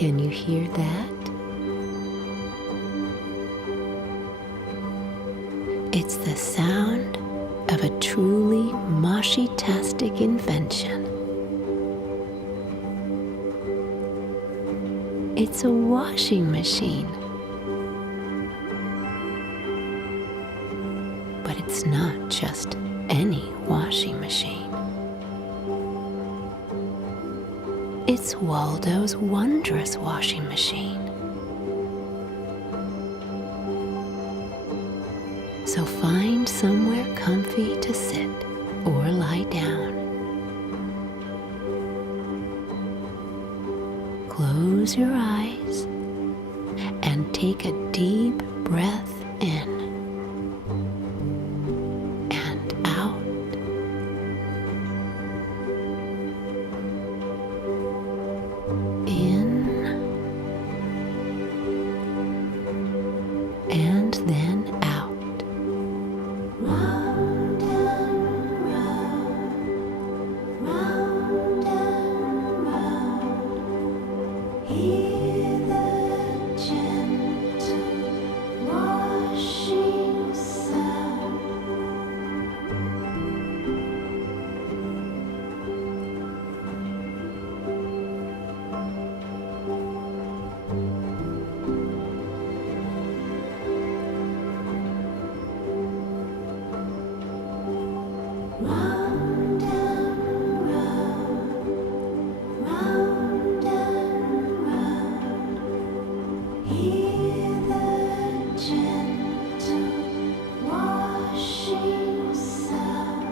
Can you hear that? It's the sound of a truly moshi-tastic invention. It's a washing machine. But it's not just any washing machine. It's Waldo's wondrous washing machine. So find somewhere comfy to sit or lie down. Close your eyes and take a deep breath in and out. In and then out. Round and round, round and round. Hear the gentle washing sound. Round and round, round and round. Hear the gentle washing sound.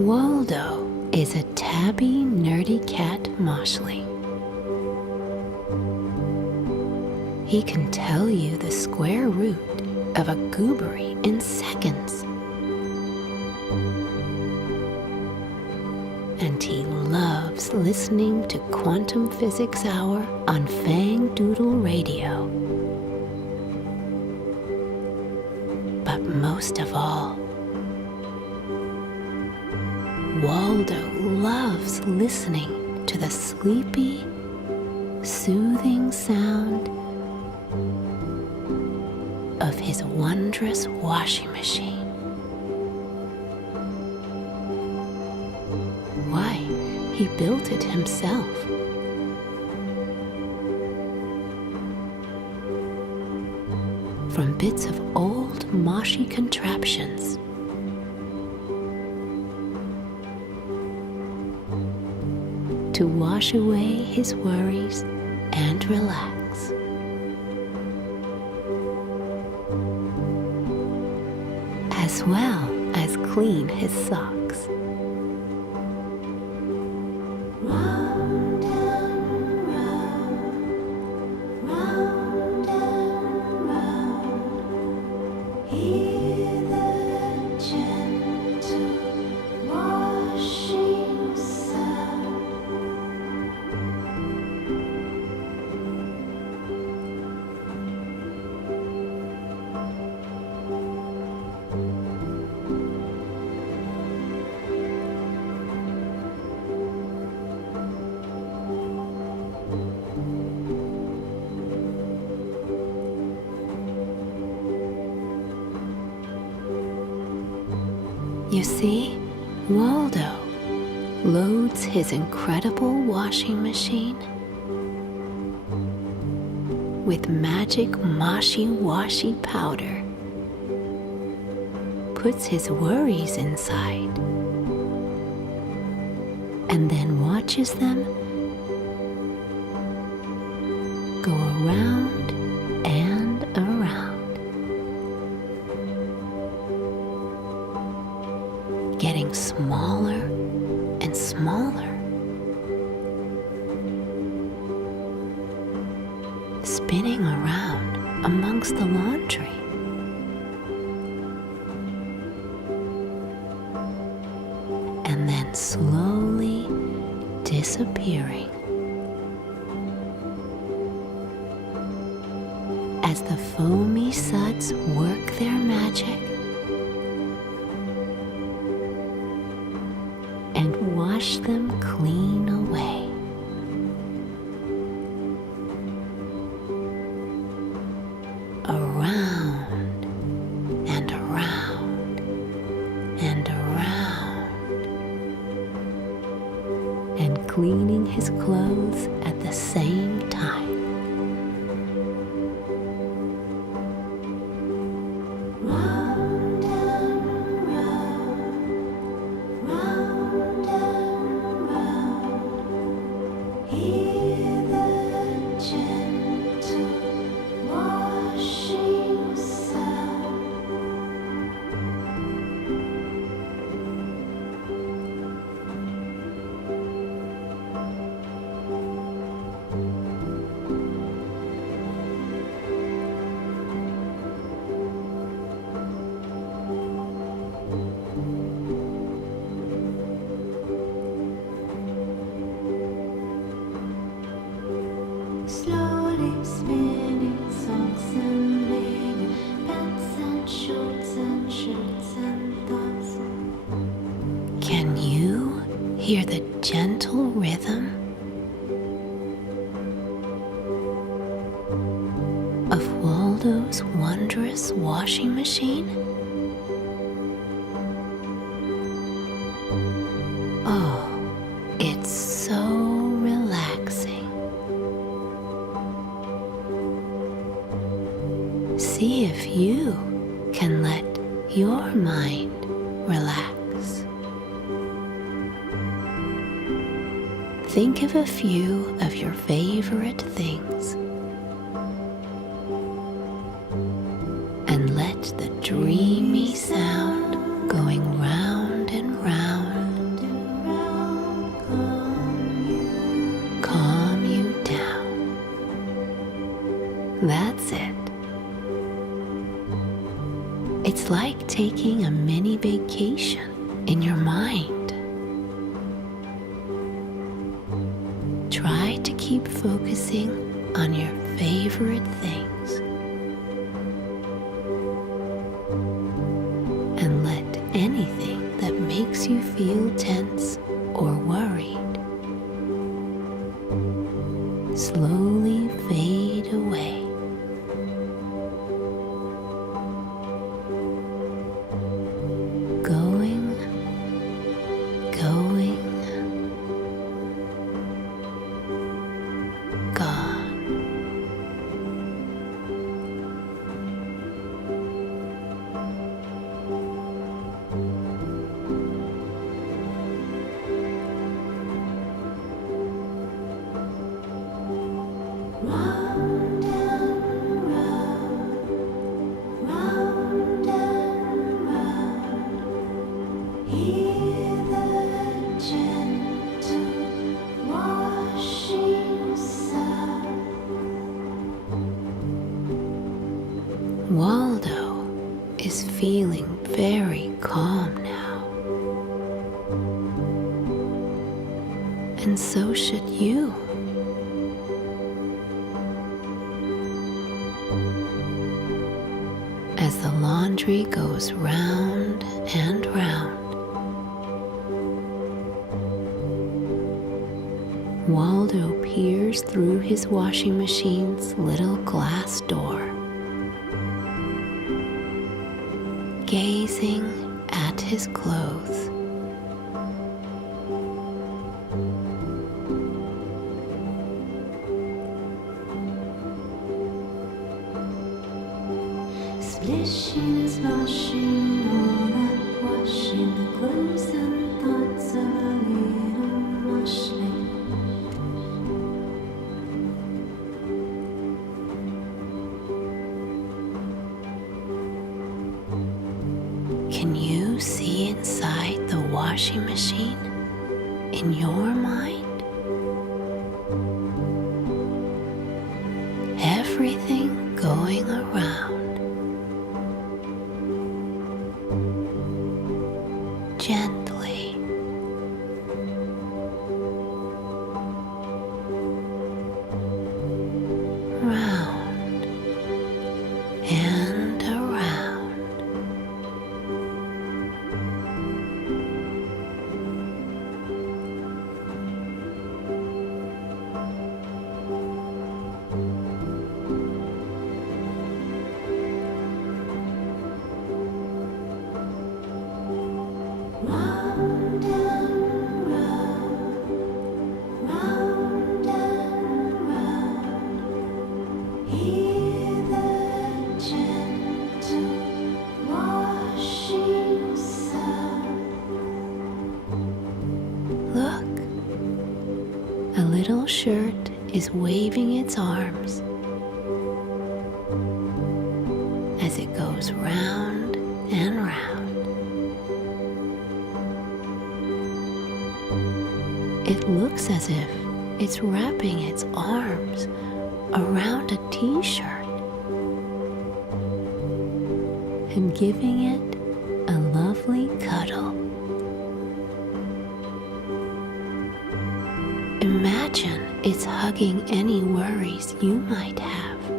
Waldo is a tabby, nerdy cat moshling. He can tell you the square root of a goobery in seconds. And he loves listening to Quantum Physics Hour on Fang Doodle Radio. But most of all, Waldo loves listening to the sleepy, soothing sound of his wondrous washing machine. Why, he built it himself. From bits of old moshy contraptions. To wash away his worries and relax. As well as clean his socks. Round and round, round and round. Hear the gentle washing sound. You see, Waldo loads his incredible washing machine with magic moshy washy powder, puts his worries inside, and then watches them go around and around. Getting smaller and smaller, spinning around amongst the laundry. And then slowly disappearing as the foamy suds work their magic and wash them clean away. cleaning his clothes at the same time. Round and round, round and round, hear the gentle washing sound. Slowly spinning songs and making pants and shorts and shirts and thoughts. Can you hear the gentle rhythm of Waldo's wondrous washing machine? Oh, it's so relaxing. See if you can let your mind relax. Think of a few of your favorite things and let the dreamy sound going round and round calm you down. That's it. It's like taking a mini vacation in your mind. Try to keep focusing on your favorite things and let anything that makes you feel tense or worried slowly fade away. Going, gone. Round and round, round and round, hear the gentle washing sound. Waldo is feeling very calm now, and so should you. As the laundry goes round and round, Waldo peers through his washing machine's little glass door, gazing at his clothes. Splishing and sloshing, all that washing the clothes and thoughts of a little mushling. Can you see inside the washing machine in your mind? Everything going around. Gently. Round and around. is waving its arms as it goes round and round. It looks as if it's wrapping its arms around a t-shirt and giving it a lovely cuddle. Imagine it's hugging any worries you might have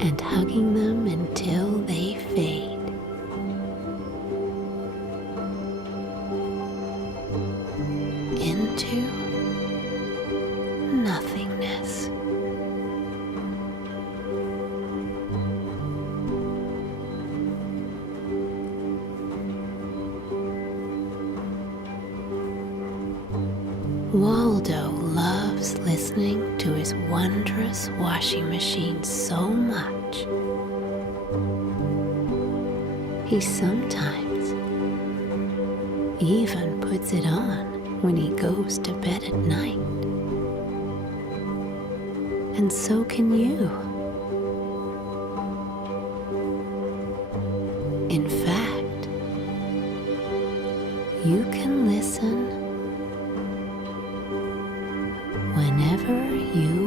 and hugging them until they fade. Into nothingness. Waldo loves listening to his wondrous washing machine so much. He sometimes even puts it on when he goes to bed at night. And so can you. In fact, you can listen whenever you